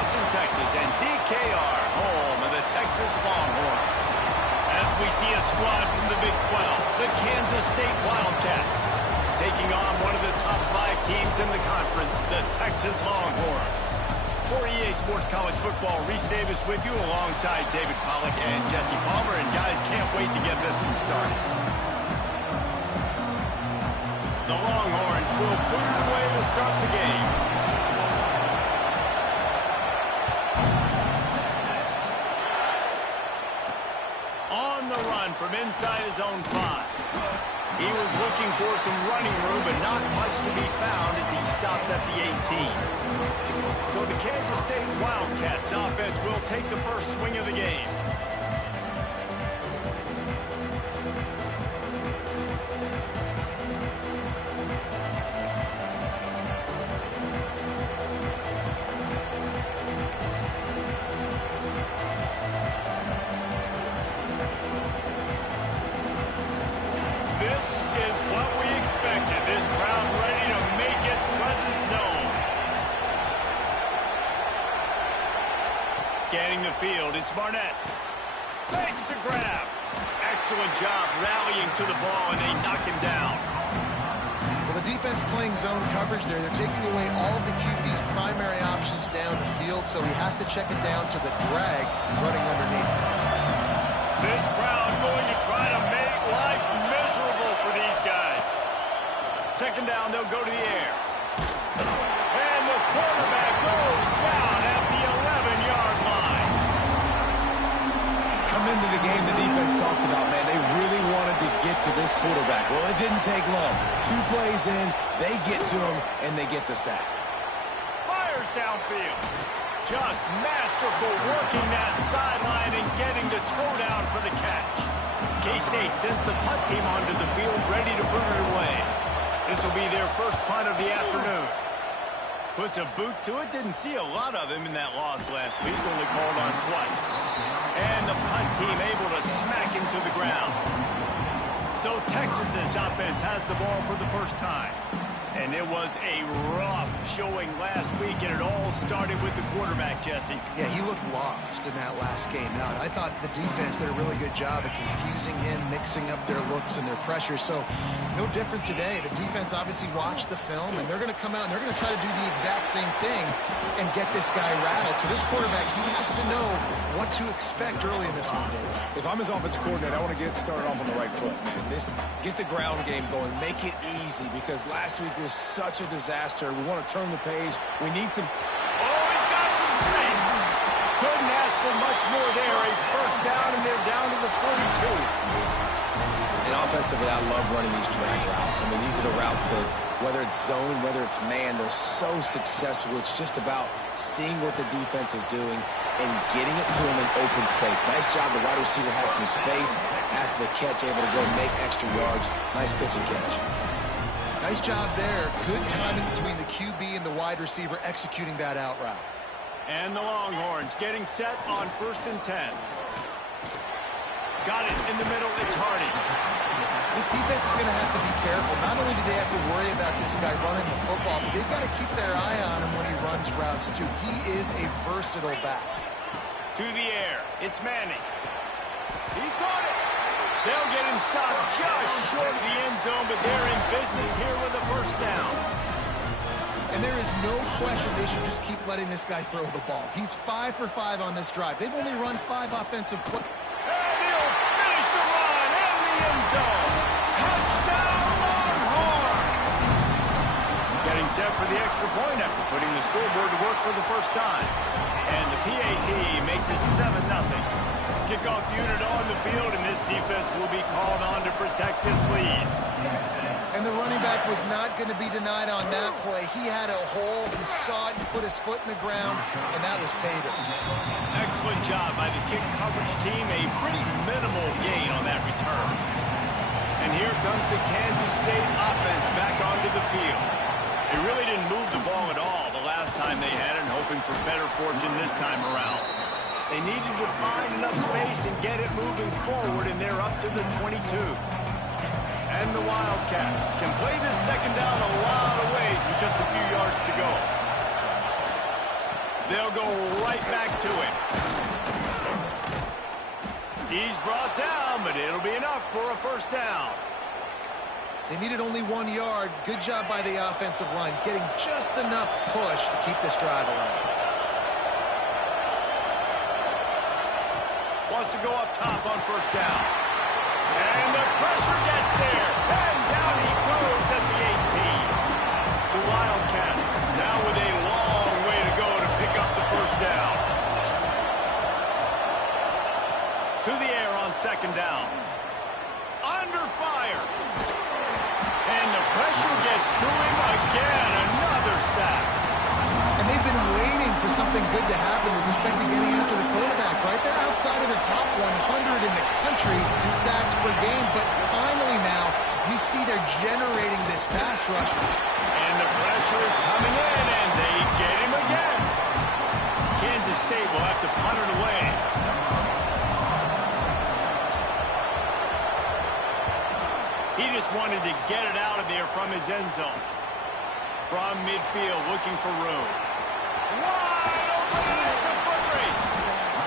Austin, Texas, and DKR, home of the Texas Longhorns. As we see a squad from the Big 12, the Kansas State Wildcats, taking on one of the top 5 teams in the conference, the Texas Longhorns. For EA Sports College Football, Reese Davis with you alongside David Pollack and Jesse Palmer. And guys, can't wait to get this one started. The Longhorns will put it away to start the game. On the run from inside his own 5. He was looking for some running room, but not much to be found as he stopped at the 18. So the Kansas State Wildcats offense will take the first swing of the game. Scanning the field, it's Barnett. Fakes to grab. Excellent job rallying to the ball, and they knock him down. Well, the defense playing zone coverage there. They're taking away all of the QB's primary options down the field, so he has to check it down to the drag running underneath. This crowd going to try to make life miserable for these guys. Second down, they'll go to the air. And the quarterback goes down at the 11-yard line. Come into the game, the defense talked about, man, they really wanted to get to this quarterback. Well, it didn't take long. 2 plays in, they get to him, and they get the sack. Fires downfield. Just masterful working that sideline and getting the toe down for the catch. K-State sends the punt team onto the field, ready to boot it away. This will be their first punt of the afternoon. Puts a boot to it. Didn't see a lot of him in that loss last week. Only called on twice. And the punt team able to smack him to the ground. So Texas's offense has the ball for the first time. And it was a rough showing last week, and it all started with the quarterback, Jesse. Yeah, he looked lost in that last game out. I thought the defense did a really good job of confusing him, mixing up their looks and their pressure. So no different today. The defense obviously watched the film, and they're going to come out and they're going to try to do the exact same thing and get this guy rattled. So this quarterback, he has to know what to expect early in this one, Dave. If I'm his offensive coordinator, I want to get started off on the right foot, man. Get the ground game going. Make it easy, because last week was such a disaster. We want to turn the page. We need some... Oh, he's got some space. Couldn't ask for much more there. A first down, and they're down to the 42. And offensively, I love running these drag routes. I mean, these are the routes that, whether it's zone, whether it's man, they're so successful. It's just about seeing what the defense is doing and getting it to them in open space. Nice job. The wide receiver has some space after the catch, able to go make extra yards. Nice pitch and catch. Nice job there. Good timing between the QB and the wide receiver executing that out route. And the Longhorns getting set on 1st and 10. Got it in the middle. It's Hardy. This defense is going to have to be careful. Not only do they have to worry about this guy running the football, but they've got to keep their eye on him when he runs routes, too. He is a versatile back. To the air. It's Manning. He caught it. They'll get him stopped just short of the end zone, but they're in business here with a first down. And there is no question they should just keep letting this guy throw the ball. He's 5 for 5 on this drive. They've only run 5 offensive plays. And he'll finish the run in the end zone. Touchdown, Longhorn! Getting set for the extra point after putting the scoreboard to work for the first time. And the PAT makes it 7-0. Kickoff unit on the field, and this defense will be called on to protect this lead. And the running back was not going to be denied on that play. He had a hole, he saw it, he put his foot in the ground, and that was paid him. Excellent job by the kick coverage team. A pretty minimal gain on that return. And here comes the Kansas State offense back onto the field. They really didn't move the ball at all the last time they had it, hoping for better fortune this time around. They needed to find enough space and get it moving forward, and they're up to the 22. And the Wildcats can play this second down a lot of ways with just a few yards to go. They'll go right back to him. He's brought down, but it'll be enough for a first down. They needed only 1 yard. Good job by the offensive line, getting just enough push to keep this drive alive. Wants to go up top on first down. And the pressure gets there. And down he goes at the 18. The Wildcats now with a long way to go to pick up the first down. To the air on second down. Under fire. And the pressure gets to him again. Another sack. And they've been waiting for something good to happen with respect to getting after the quarterback, right? They're outside of the top 100 in the country in sacks per game, but finally now you see they're generating this pass rush. And the pressure is coming in, and they get him again. Kansas State will have to punt it away. He just wanted to get it out of there from his end zone. From midfield, looking for room. Wide open, it's a foot race.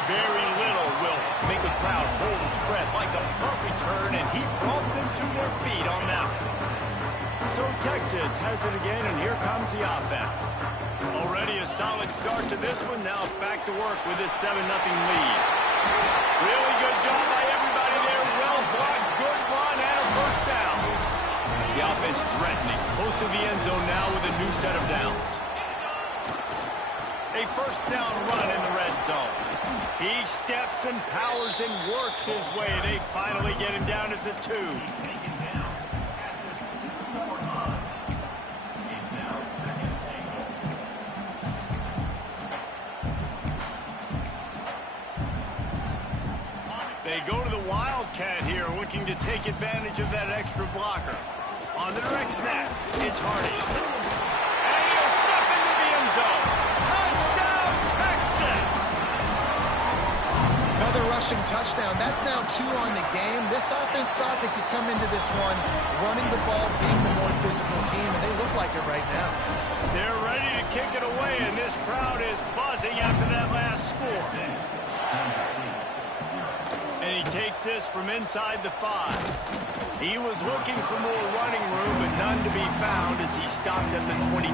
Very little will make a crowd hold its breath like a punt return, and he brought them to their feet on that one. So Texas has it again, and here comes the offense. Already a solid start to this one. Now back to work with this 7-0 lead. Really good job by everybody there. Well blocked, good run, and a first down. The offense threatening, close to the end zone now with a new set of downs. A first down run in the red zone. He steps and powers and works his way. They finally get him down at the 2. They go to the Wildcat here, looking to take advantage of that extra blocker. On the direct snap, it's Hardy. And he'll step into the end zone. Touchdown, Texas! Another rushing touchdown. That's now 2 on the game. This offense thought they could come into this one running the ball, being the more physical team, and they look like it right now. They're ready to kick it away, and this crowd is buzzing after that last score. And he takes this from inside the 5. He was looking for more running room, but none to be found as he stopped at the 23.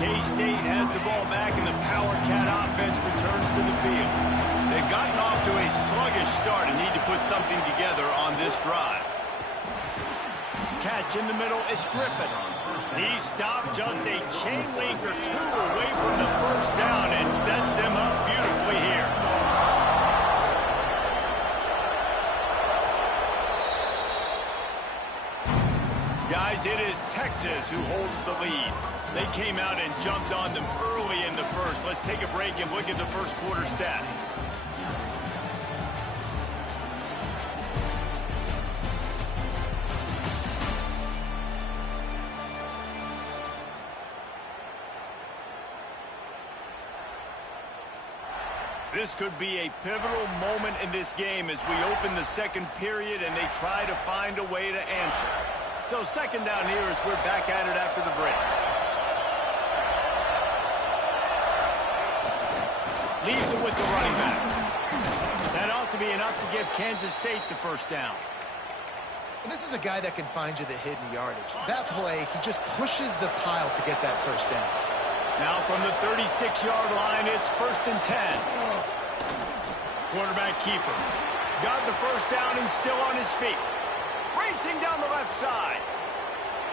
K-State has the ball back, and the Power Cat offense returns to the field. They've gotten off to a sluggish start and need to put something together on this drive. Catch in the middle, it's Griffin. He stopped just a chain link or 2 away from the first down and sets them up beautifully here. Guys, it is Texas who holds the lead. They came out and jumped on them early in the first. Let's take a break and look at the first quarter stats. This could be a pivotal moment in this game as we open the second period and they try to find a way to answer. So second down here as we're back at it after the break. Leaves it with the running back. That ought to be enough to give Kansas State the first down. And this is a guy that can find you the hidden yardage. That play, he just pushes the pile to get that first down. Now from the 36-yard line, it's 1st and 10. Quarterback keeper. Got the first down and still on his feet. Racing down the left side.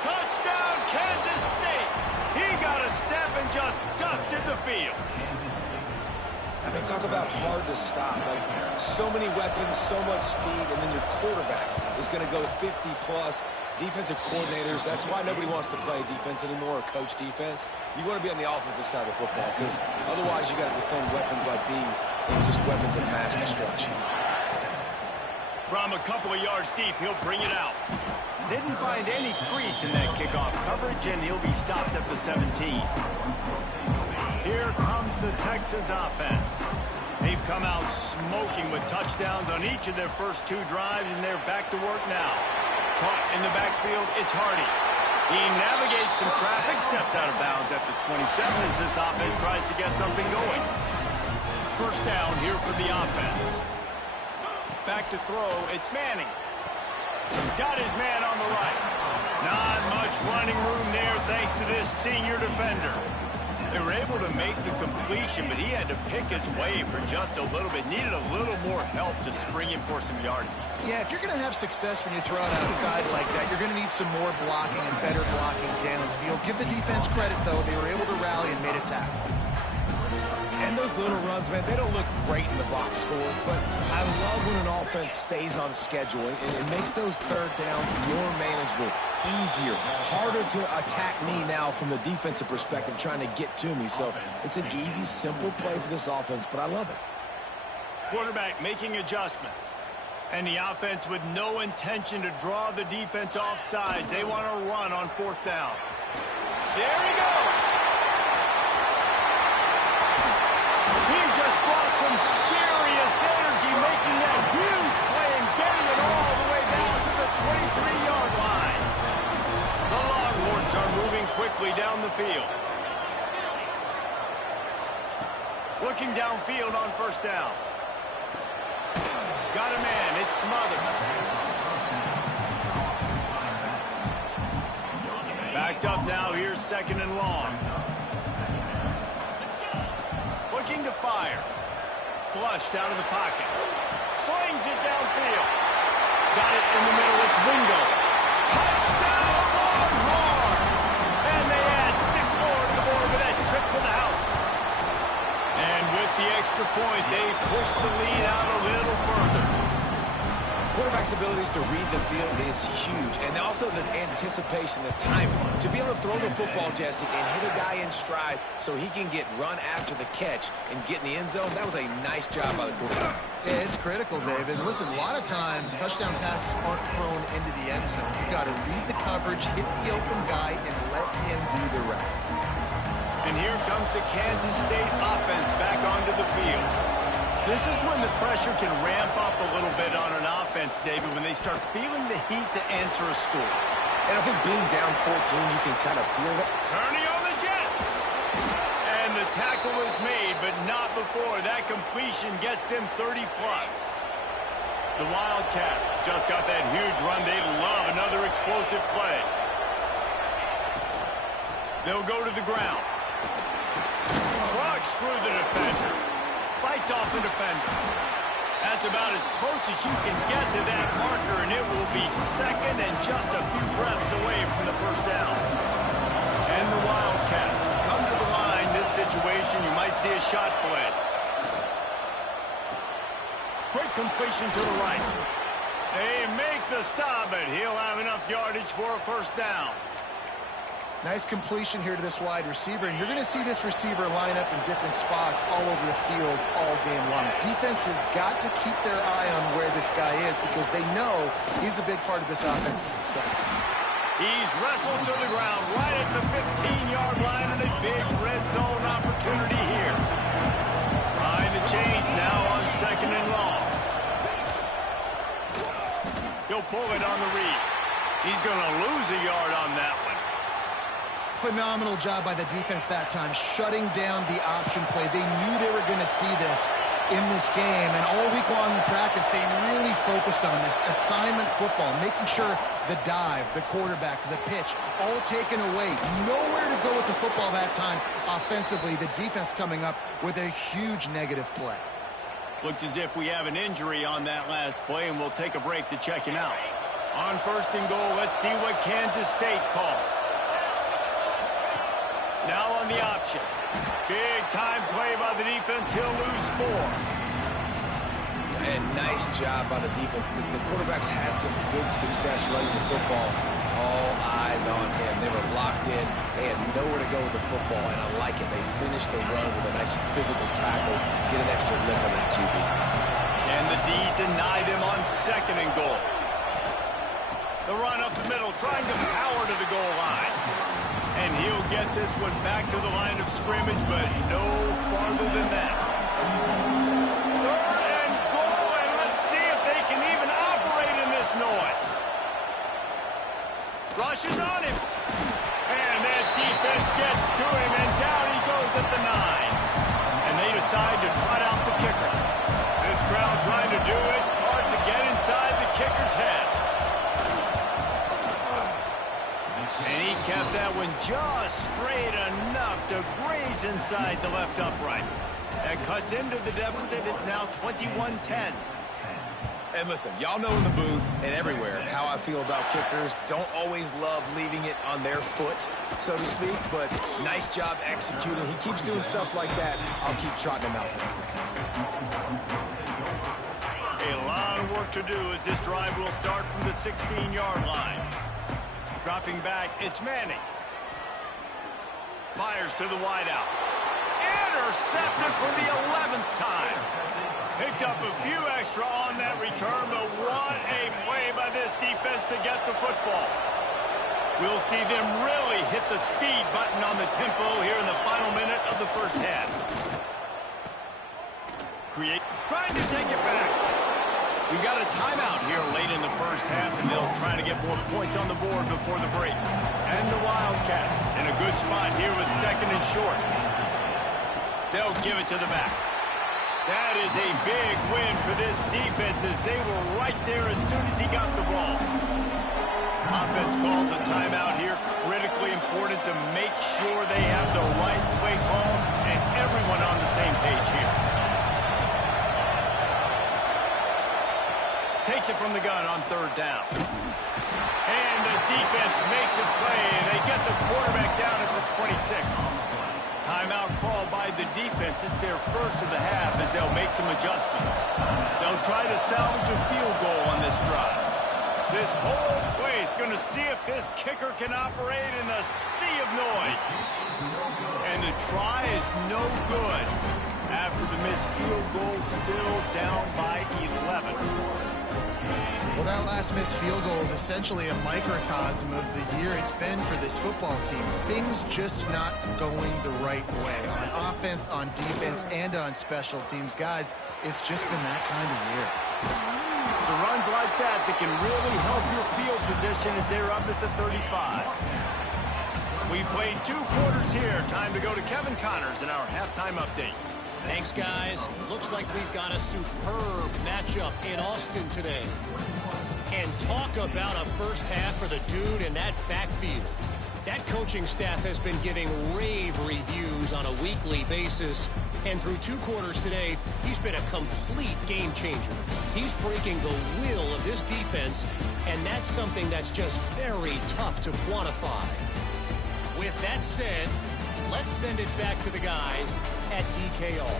Touchdown, Kansas State. He got a step and just dusted the field. I mean, talk about hard to stop. Like, so many weapons, so much speed, and then your quarterback is going to go 50-plus. Defensive coordinators, that's why nobody wants to play defense anymore or coach defense. You want to be on the offensive side of football because otherwise you got to defend weapons like these and just weapons of mass destruction. From a couple of yards deep, he'll bring it out. Didn't find any crease in that kickoff coverage, and he'll be stopped at the 17. Here comes the Texas offense. They've come out smoking with touchdowns on each of their first 2 drives, and they're back to work now. Caught in the backfield, it's Hardy. He navigates some traffic, steps out of bounds at the 27 as this offense tries to get something going. First down here for the offense. Back to throw, it's Manning. Got his man on the right. Not much running room there thanks to this senior defender. They were able to make the completion, but he had to pick his way for just a little bit. Needed a little more help to spring him for some yardage. Yeah, if you're going to have success when you throw it outside like that, you're going to need some more blocking and better blocking downfield. Give the defense credit, though. They were able to rally and made a tackle. And those little runs, man, they don't look great in the box score, but I love when an offense stays on schedule. It makes those third downs more manageable, easier, harder to attack me now from the defensive perspective trying to get to me. So it's an easy, simple play for this offense, but I love it. Quarterback making adjustments. And the offense with no intention to draw the defense off sides. They want to run on fourth down. There he goes. He just brought some serious energy, making that huge play and getting it all the way down to the 23-yard line. The Longhorns are moving quickly down the field. Looking downfield on first down. Got a man, it's Smothers. Backed up now, here's second and long. Looking to fire. Flushed out of the pocket. Slings it downfield. Got it in the middle, it's Wingo. Touchdown, Longhorns! And they add 6 more to the board with that trip to the house. And with the extra point, they push the lead out a little further. Quarterback's abilities to read the field is huge, and also the anticipation, the timing. To be able to throw the football, Jesse, and hit a guy in stride so he can get run after the catch and get in the end zone, that was a nice job by the quarterback. Yeah, it's critical, David. Listen, a lot of times touchdown passes aren't thrown into the end zone. You've got to read the coverage, hit the open guy, and let him do the rest. And here comes the Kansas State offense back onto the field. This is when the pressure can ramp up a little bit on an offense, David, when they start feeling the heat to answer a score. And I think being down 14, you can kind of feel it. Turning on the Jets. And the tackle is made, but not before that completion gets them 30-plus. The Wildcats just got that huge run. They love another explosive play. They'll go to the ground. Trucks through the defender. Fights off the defender. That's about as close as you can get to that marker, and it will be second and just a few breaths away from the first down. And the Wildcats come to the line. This situation, you might see a shot play. Quick completion to the right. They make the stop, but he'll have enough yardage for a first down. Nice completion here to this wide receiver, and you're going to see this receiver line up in different spots all over the field all game long. Defense has got to keep their eye on where this guy is because they know he's a big part of this offense's success. He's wrestled to the ground right at the 15-yard line, and a big red zone opportunity here. Behind the chains now on second and long. He'll pull it on the read. He's going to lose a yard on that one. Phenomenal job by the defense that time, shutting down the option play. They knew they were going to see this in this game, and all week long in practice, they really focused on this assignment football, making sure the dive, the quarterback, the pitch, all taken away. Nowhere to go with the football that time offensively. The defense coming up with a huge negative play. Looks as if we have an injury on that last play, and we'll take a break to check him out. On first and goal, let's see what Kansas State calls. Now on the option. Big time play by the defense. He'll lose 4. And nice job by the defense. The quarterbacks had some good success running the football. All eyes on him. They were locked in. They had nowhere to go with the football, and I like it. They finished the run with a nice physical tackle. Get an extra lick on that QB. And the D denied him on second and goal. The run up the middle, trying to power to the goal line. And he'll get this one back to the line of scrimmage, but no farther than that. Third and goal, and let's see if they can even operate in this noise. Rushes on him. side to trot out the kicker. This crowd trying to do its part to get inside the kicker's head. And he kept that one just straight enough to graze inside the left upright. That cuts into the deficit. It's now 21-10. And listen, y'all know in the booth and everywhere how I feel about kickers. Don't always love leaving it on their foot, so to speak, but nice job executing. He keeps doing stuff like that. I'll keep trotting him out there. A lot of work to do as this drive will start from the 16-yard line. Dropping back, it's Manning. Fires to the wideout. Intercepted for the 11th time. Picked up a few extra on that return, but what a play by this defense to get the football. We'll see them really hit the speed button on the tempo here in the final minute of the first half. Trying to take it back. We've got a timeout here late in the first half, and they'll try to get more points on the board before the break. And the Wildcats in a good spot here with second and short. They'll give it to the back. That is a big win for this defense as they were right there as soon as he got the ball. Offense calls a timeout here. Critically important to make sure they have the right play call and everyone on the same page here. Takes it from the gun on third down. And the defense makes a play. They get the quarterback down at the 26. Timeout called by the defense. It's their first of the half as they'll make some adjustments. They'll try to salvage a field goal on this drive. This whole play is going to see if this kicker can operate in the sea of noise. And the try is no good after the missed field goal, still down by 11. Well, that last missed field goal is essentially a microcosm of the year it's been for this football team. Things just not going the right way on offense, on defense, and on special teams. Guys, it's just been that kind of year. So runs like that can really help your field position as they're up at the 35. We played 2 quarters here. Time to go to Kevin Connors in our halftime update. Thanks, guys. Looks like we've got a superb matchup in Austin today. And talk about a first half for the dude in that backfield. That coaching staff has been giving rave reviews on a weekly basis. And through 2 quarters today, he's been a complete game changer. He's breaking the will of this defense, and that's something that's just very tough to quantify. With that said, let's send it back to the guys at DKR.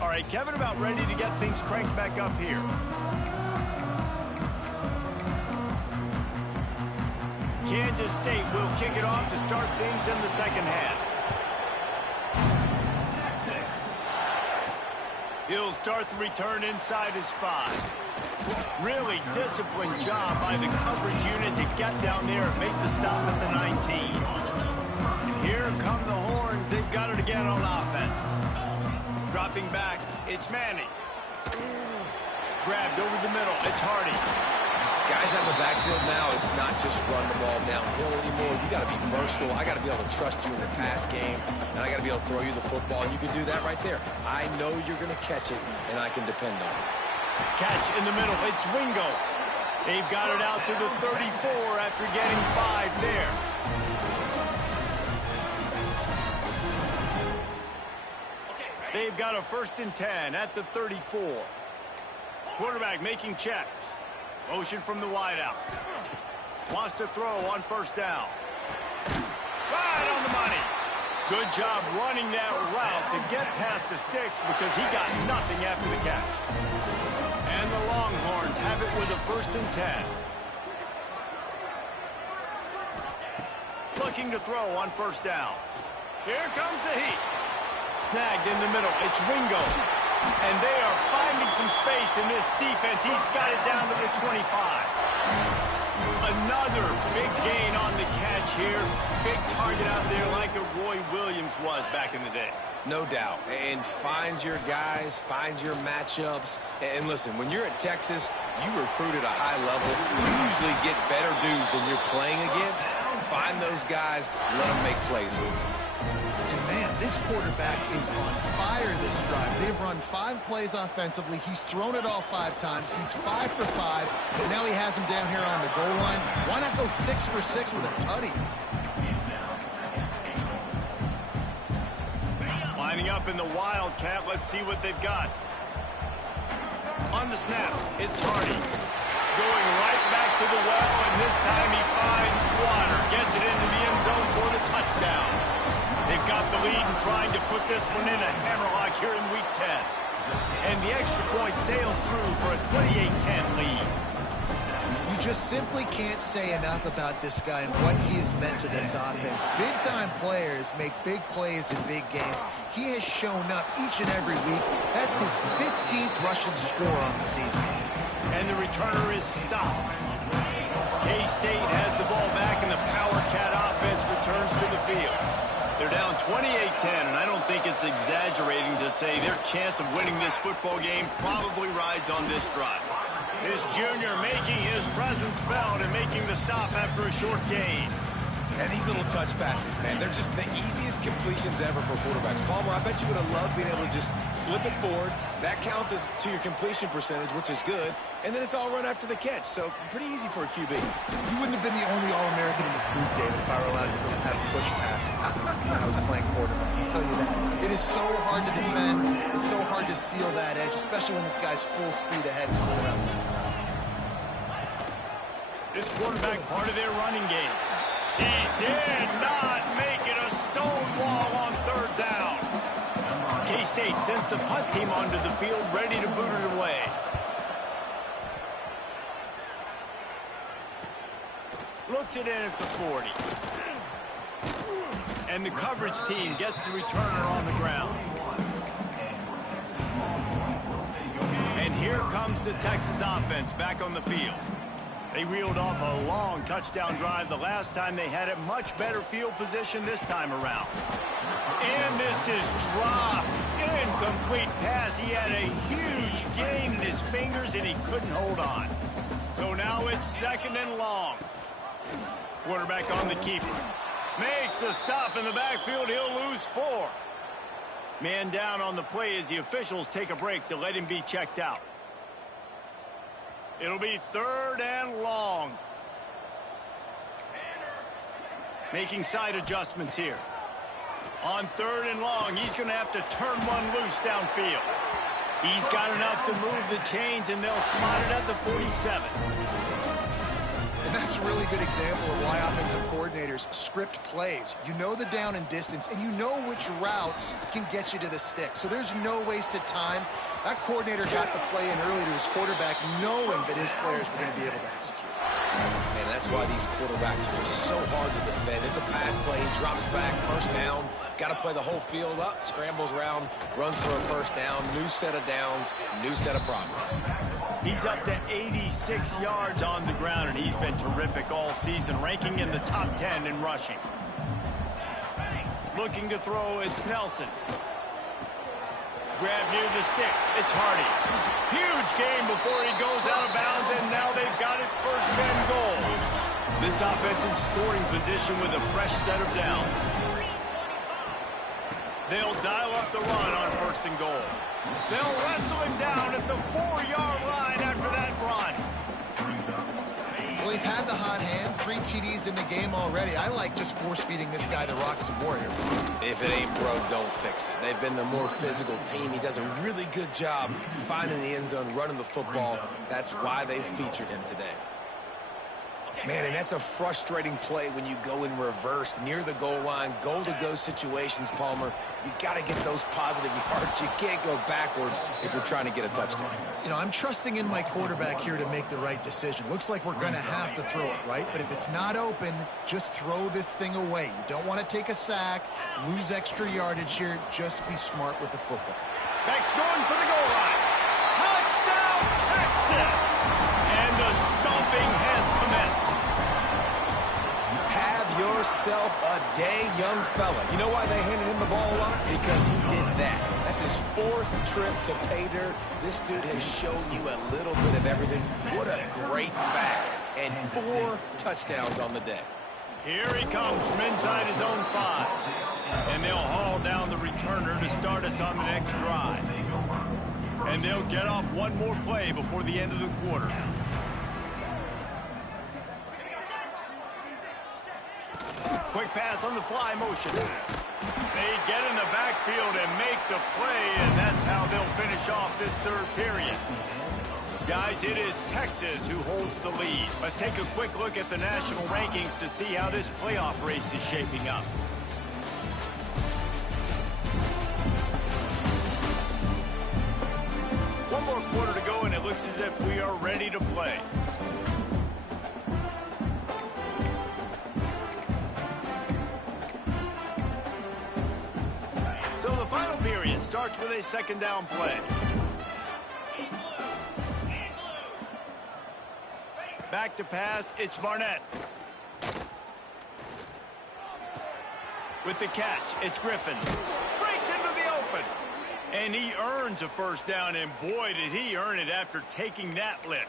All right, Kevin, about ready to get things cranked back up here. Kansas State will kick it off to start things in the second half. He'll start the return inside his 5. Really disciplined job by the coverage unit to get down there and make the stop at the 19. And here come the horns. They've got it again on offense. Dropping back, it's Manning. Grabbed over the middle, it's Hardy. Guys out in the backfield now, it's not just run the ball downhill anymore. You got to be versatile. I got to be able to trust you in the pass game, and I got to be able to throw you the football, and you can do that right there. I know you're going to catch it, and I can depend on it. Catch in the middle, it's Wingo. They've got it out to the 34 after getting 5 there. They've got a 1st and 10 at the 34. Quarterback making checks. Motion from the wideout. Wants to throw on 1st down. Right on the money. Good job running that route to get past the sticks because he got nothing after the catch. And the Longhorns have it with a 1st and 10. Looking to throw on 1st down. Here comes the heat. Snagged in the middle. It's Wingo. And they are finding some space in this defense. He's got it down to the 25. Another big gain on the catch here. Big target out there like a Roy Williams was back in the day. No doubt. And find your guys, find your matchups. And listen, when you're at Texas, you recruit at a high level. You usually get better dudes than you're playing against. Find those guys, let them make plays for you. And man, this quarterback is on fire this drive. They've run 5 plays offensively. He's thrown it all 5 times. He's 5 for 5. And now he has him down here on the goal line. Why not go 6 for 6 with a tutty? Lining up in the Wildcat. Let's see what they've got. On the snap, it's Hardy. Going right back to the well, and this time he finds water. Gets it into the end zone for the touchdown. They've got the lead and trying to put this one in a hammerlock here in Week 10. And the extra point sails through for a 28-10 lead. You just simply can't say enough about this guy and what he has meant to this offense. Big-time players make big plays in big games. He has shown up each and every week. That's his 15th rushing score on the season. And the returner is stopped. K-State has the ball back, and the Power Cat offense returns to the field. They're down 28-10, and I don't think it's exaggerating to say their chance of winning this football game probably rides on this drive. This junior making his presence felt and making the stop after a short gain. And these little touch passes, man, they're just the easiest completions ever for quarterbacks. Palmer, I bet you would have loved being able to just flip it forward. That counts as to your completion percentage, which is good. And then it's all run after the catch, so pretty easy for a QB. You wouldn't have been the only All-American in this booth, David, if I were allowed to have push passes when I was playing quarterback. I'll tell you that. It is so hard to defend. It's so hard to seal that edge, especially when this guy's full speed ahead coming around the inside. This quarterback part of their running game. He did not make it a stone wall on 3rd down. K-State sends the punt team onto the field, ready to boot it away. Looks it in at the 40. And the coverage team gets the returner on the ground. And here comes the Texas offense back on the field. They reeled off a long touchdown drive the last time they had it. Much better field position this time around. And this is dropped. Incomplete pass. He had a huge gain in his fingers, and he couldn't hold on. So now it's 2nd and long. Quarterback on the keeper. Makes a stop in the backfield. He'll lose 4. Man down on the play as the officials take a break to let him be checked out. It'll be 3rd and long. Making side adjustments here. On 3rd and long, he's going to have to turn one loose downfield. He's got enough to move the chains, and they'll spot it at the 47. And that's a really good example of why offensive coordinators script plays. You know the down and distance, and you know which routes can get you to the stick. So there's no wasted time. That coordinator got the play in early to his quarterback, knowing that his players were going to be able to execute. And that's why these quarterbacks are just so hard to defend. It's a pass play. He drops back, 1st down. Got to play the whole field up, scrambles around, runs for a 1st down. New set of downs, new set of problems. He's up to 86 yards on the ground, and he's been terrific all season, ranking in the top 10 in rushing. Looking to throw, it's Nelson. Grab near the sticks, it's Hardy. Huge gain before he goes out of bounds, and now they've got it 1st and goal. This offense in scoring position with a fresh set of downs. They'll dial up the run on 1st and goal. They'll wrestle him down at the 4-yard line after that run. Well, he's had the hot hand, 3 TDs in the game already. I like just force-feeding this guy the rock some more here. If it ain't broke, don't fix it. They've been the more physical team. He does a really good job finding the end zone, running the football. That's why they featured him today. Man, and that's a frustrating play when you go in reverse near the goal line, goal-to-go situations, Palmer. You got to get those positive yards. You can't go backwards if you're trying to get a touchdown. You know, I'm trusting in my quarterback here to make the right decision. Looks like we're going to have to throw it, right? But if it's not open, just throw this thing away. You don't want to take a sack, lose extra yardage here. Just be smart with the football. Beck's going for the goal line. Touchdown, Texas! And the stomping has commenced. yourself a day, young fella. You know why they handed him the ball a lot? Because he did that. That's his 4th trip to pay dirt. This dude has shown you a little bit of everything. What a great back. And 4 touchdowns on the day. Here he comes from inside his own 5. And they'll haul down the returner to start us on the next drive. And they'll get off one more play before the end of the quarter. Quick pass on the fly motion. They get in the backfield and make the play, and that's how they'll finish off this 3rd period. Guys, it is Texas who holds the lead. Let's take a quick look at the national rankings to see how this playoff race is shaping up. One more quarter to go, and it looks as if we are ready to play. So the final period starts with a 2nd down play. Back to pass, it's Barnett. With the catch, it's Griffin. Breaks into the open. And he earns a 1st down, and boy, did he earn it after taking that lift.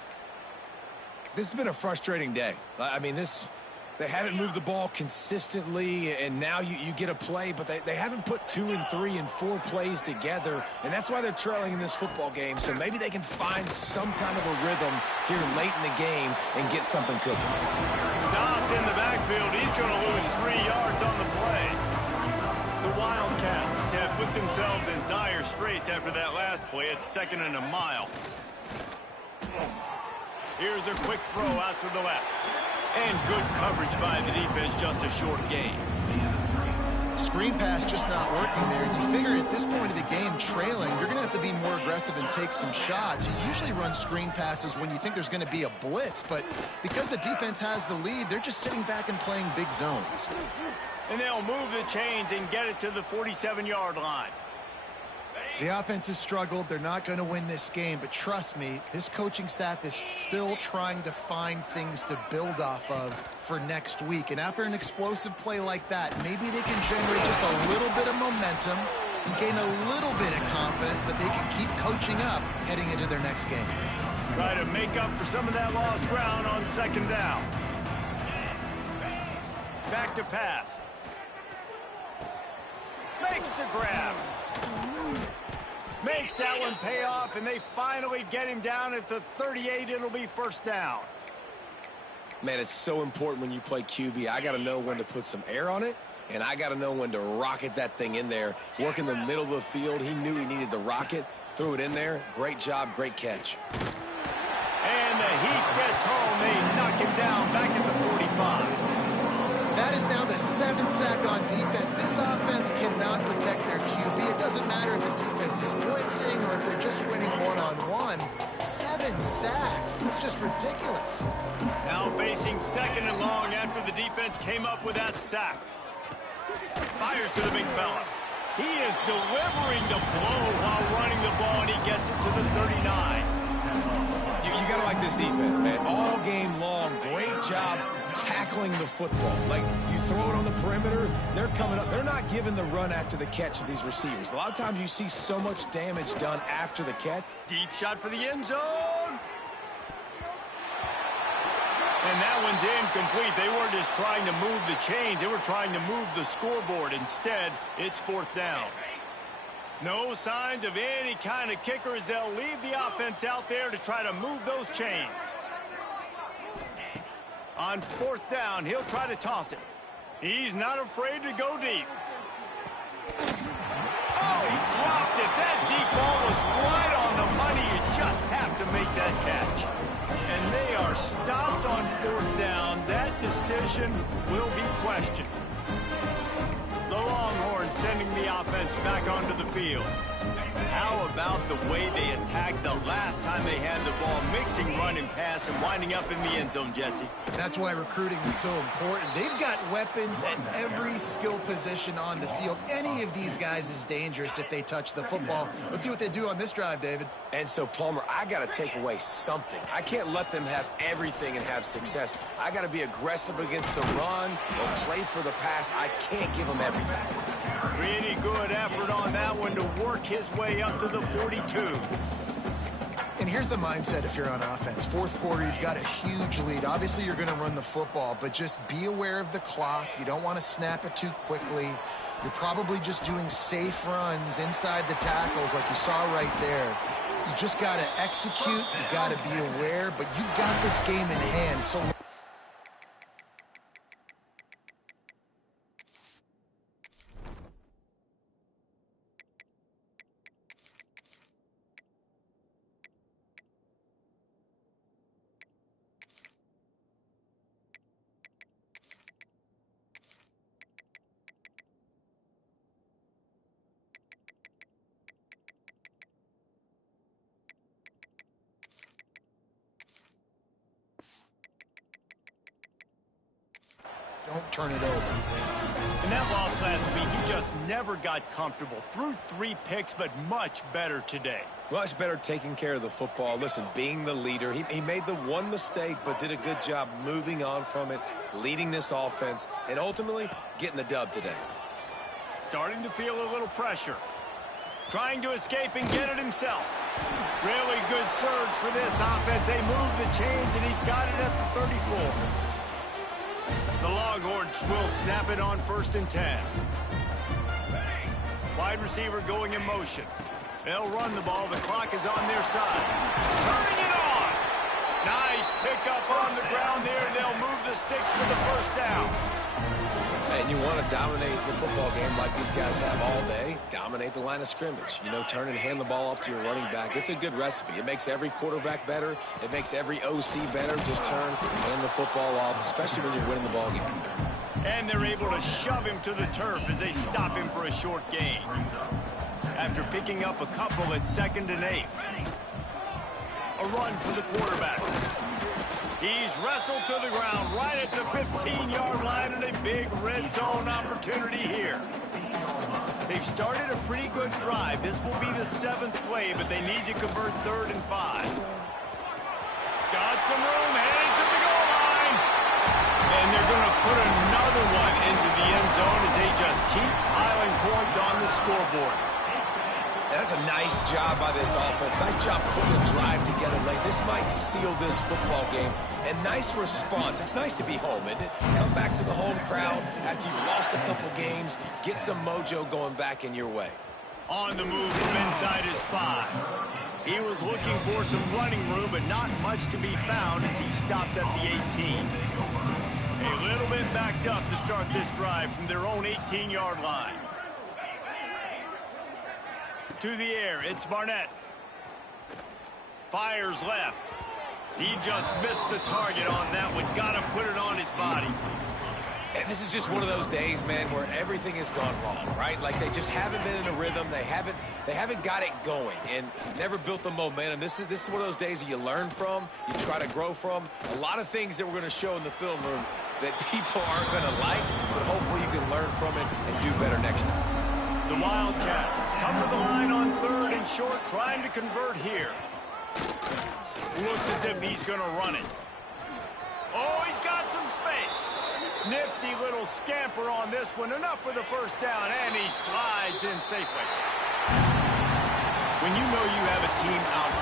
This has been a frustrating day. I mean, they haven't moved the ball consistently, and now you get a play, but they haven't put 2 and 3 and 4 plays together, and that's why they're trailing in this football game. So maybe they can find some kind of a rhythm here late in the game and get something cooking. Stopped in the backfield. He's going to lose 3 yards on the play. The Wildcats have put themselves in dire straits after that last play. It's 2nd and a mile. Here's a quick throw out to the left. And good coverage by the defense, just a short gain. Screen pass just not working there. You figure at this point of the game, trailing, you're going to have to be more aggressive and take some shots. You usually run screen passes when you think there's going to be a blitz, but because the defense has the lead, they're just sitting back and playing big zones. And they'll move the chains and get it to the 47-yard line. The offense has struggled. They're not going to win this game, but trust me, this coaching staff is still trying to find things to build off of for next week. And after an explosive play like that, maybe they can generate just a little bit of momentum and gain a little bit of confidence that they can keep coaching up heading into their next game. Try to make up for some of that lost ground on 2nd down. Back to pass. Makes the grab. Makes that one pay off, and they finally get him down at the 38. It'll be 1st down. Man, it's so important when you play QB. I got to know when to put some air on it, and I got to know when to rocket that thing in there. Work in the middle of the field. He knew he needed the rocket. Threw it in there. Great job, great catch. And the heat gets home. They knock him down back at the 45. That is now the 7th sack on defense. This offense cannot protect their QB. It doesn't matter if the defense is blitzing or if they're just winning one-on-one. 7 sacks. That's just ridiculous. Now facing 2nd and long after the defense came up with that sack. Fires to the big fella. He is delivering the blow while running the ball, and he gets it to the 39. You got to like this defense, man. All game long, great job tackling the football. Like, you throw it on the perimeter, they're coming up. They're not giving the run after the catch to these receivers. A lot of times you see so much damage done after the catch. Deep shot for the end zone. And that one's incomplete. They weren't just trying to move the chains. They were trying to move the scoreboard. Instead, it's 4th down. No signs of any kind of kicker as they'll leave the offense out there to try to move those chains. On 4th down, he'll try to toss it. He's not afraid to go deep. Oh, he dropped it. That deep ball was right on the money. You just have to make that catch. And they are stopped on 4th down. That decision will be questioned. The Longhorns sending the offense back onto the field. How about the way they attacked the last time they had the ball, mixing run and pass and winding up in the end zone, Jesse? That's why recruiting is so important. They've got weapons at every skill position on the field. Any of these guys is dangerous if they touch the football. Let's see what they do on this drive, David. And so, Palmer, I got to take away something. I can't let them have everything and have success. I got to be aggressive against the run or play for the pass. I can't give them everything. Pretty good effort on that one to work his way up to the 42. And here's the mindset if you're on offense. Fourth quarter, you've got a huge lead. Obviously, you're going to run the football, but just be aware of the clock. You don't want to snap it too quickly. You're probably just doing safe runs inside the tackles like you saw right there. You just got to execute. You got to be aware, but you've got this game in hand. So don't turn it over. In that loss last week, he just never got comfortable. Threw 3 picks, but much better today. Much better taking care of the football. Listen, being the leader, he made the one mistake, but did a good job moving on from it, leading this offense, and ultimately getting the dub today. Starting to feel a little pressure. Trying to escape and get it himself. Really good surge for this offense. They move the chains, and he's got it at the 34. The Longhorns will snap it on 1st and 10. Wide receiver going in motion. They'll run the ball. The clock is on their side. Turning it on. Nice pickup on the ground there. They'll move the sticks for the 1st down. And you want to dominate the football game like these guys have all day. Dominate the line of scrimmage. You know, turn and hand the ball off to your running back. It's a good recipe. It makes every quarterback better. It makes every OC better. Just turn, hand the football off, especially when you're winning the ball game. And they're able to shove him to the turf as they stop him for a short gain. After picking up a couple at 2nd and 8. A run for the quarterback. He's wrestled to the ground right at the 15-yard line, and a big red zone opportunity here. They've started a pretty good drive. This will be the 7th play, but they need to convert 3rd and 5. Got some room, heading to the goal line. And they're going to put another one into the end zone as they just keep piling points on the scoreboard. That's a nice job by this offense. Nice job putting the drive together late. This might seal this football game. And nice response. It's nice to be home, isn't it? Come back to the home crowd after you've lost a couple games. Get some mojo going back in your way. On the move from inside his 5. He was looking for some running room, but not much to be found as he stopped at the 18. A little bit backed up to start this drive from their own 18-yard line. To the air, it's Barnett. Fires left. He just missed the target on that one. Got to put it on his body. And this is just one of those days, man, where everything has gone wrong, right? Like they just haven't been in a rhythm. They haven't got it going and never built the momentum. This is one of those days that you learn from, you try to grow from. A lot of things that we're going to show in the film room that people aren't going to like, but hopefully you can learn from it and do better next time. The Wildcats come to the line on 3rd and short, trying to convert here. Looks as if he's going to run it. Oh, he's got some space. Nifty little scamper on this one. Enough for the 1st down, and he slides in safely. When you know you have a team out